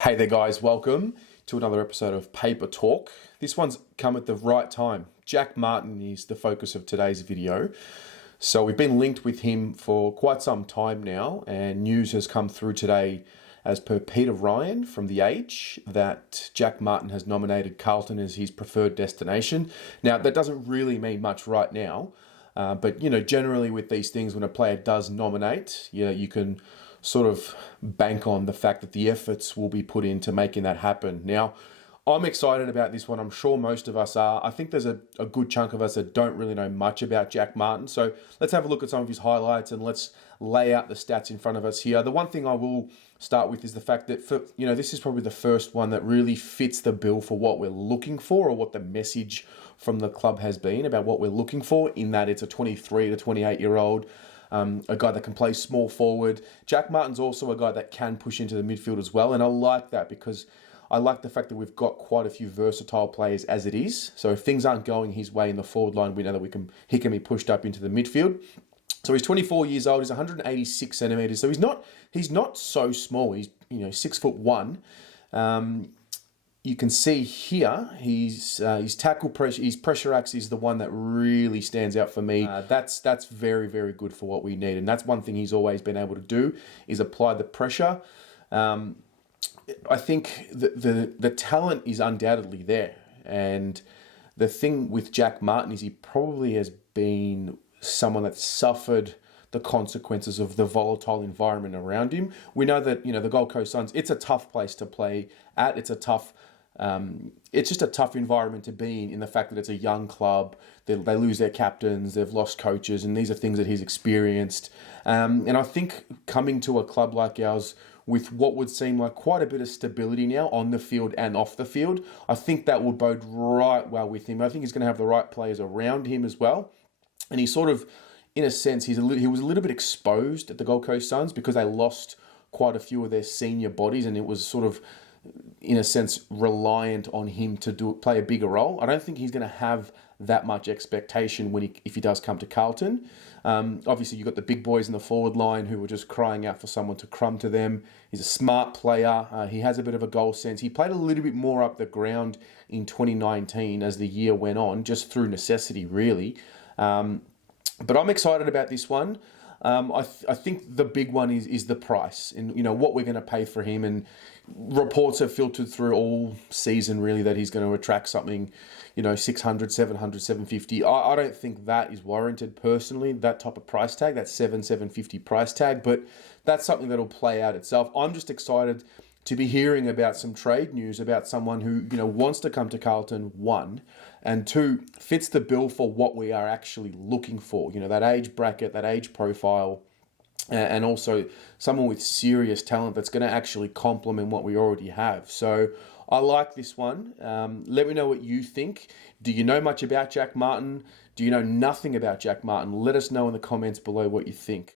Hey there guys, welcome to another episode of Paper Talk. This one's come at the right time. Jack Martin is the focus of today's video. So we've been linked with him for quite some time now, and news has come through today as per Peter Ryan from The Age that Jack Martin has nominated Carlton as his preferred destination. Now that doesn't really mean much right now, but generally with these things, when a player does nominate, you can sort of bank on the fact that the efforts will be put into making that happen. Now, I'm excited about this one. I'm sure most of us are. I think there's a good chunk of us that don't really know much about Jack Martin. So let's have a look at some of his highlights and let's lay out the stats in front of us here. The one thing I will start with is the fact that this is probably the first one that really fits the bill for what we're looking for, or what the message from the club has been about what we're looking for, in that it's a 23 to 28-year-old. A guy that can play small forward. Jack Martin's also a guy that can push into the midfield as well, and I like that because I like the fact that we've got quite a few versatile players as it is. So if things aren't going his way in the forward line, we know that he can be pushed up into the midfield. So he's 24 years old. He's 186 centimeters. So he's not so small. He's 6'1". You can see here his tackle pressure, his pressure axe is the one that really stands out for me. That's very, very good for what we need, and that's one thing he's always been able to do, is apply the pressure. I think the talent is undoubtedly there, and the thing with Jack Martin is he probably has been someone that suffered the consequences of the volatile environment around him. We know that the Gold Coast Suns, it's a tough place to play at. It's just a tough environment to be in the fact that it's a young club. They lose their captains, they've lost coaches, and these are things that he's experienced. And I think coming to a club like ours with what would seem like quite a bit of stability now on the field and off the field, I think that will bode right well with him. I think he's going to have the right players around him as well. And he sort of, in a sense, he was a little bit exposed at the Gold Coast Suns because they lost quite a few of their senior bodies, and it was sort of, in a sense, reliant on him to play a bigger role. I don't think he's going to have that much expectation if he does come to Carlton. Obviously, you've got the big boys in the forward line who were just crying out for someone to crumb to them. He's a smart player. He has a bit of a goal sense. He played a little bit more up the ground in 2019 as the year went on, just through necessity, really. But I'm excited about this one. I think the big one is the price, and what we're going to pay for him. And reports have filtered through all season really that he's going to attract something, 600, 700, 750. I don't think that is warranted personally, that type of price tag, that 750 price tag. But that's something that'll play out itself. I'm just excited to be hearing about some trade news about someone who wants to come to Carlton, one, and two, fits the bill for what we are actually looking for. That age bracket, that age profile, and also someone with serious talent that's going to actually complement what we already have. So I like this one. Let me know what you think. Do you know much about Jack Martin? Do you know nothing about Jack Martin? Let us know in the comments below what you think.